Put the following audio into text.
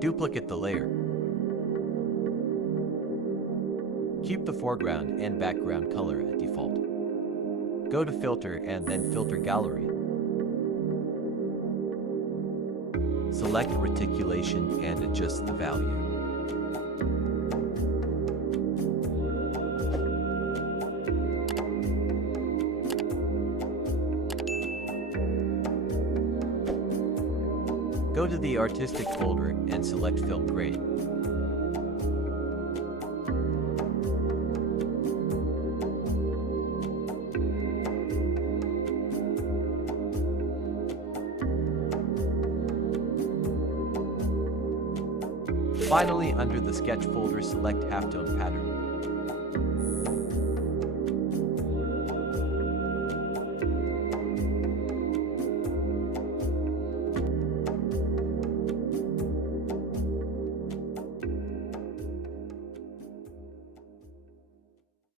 Duplicate the layer. Keep the foreground and background color at default. Go to Filter and then Filter Gallery. Select Reticulation and adjust the value. Go to the Artistic folder and select Film Grade. Finally, under the Sketch folder, select Halftone Pattern.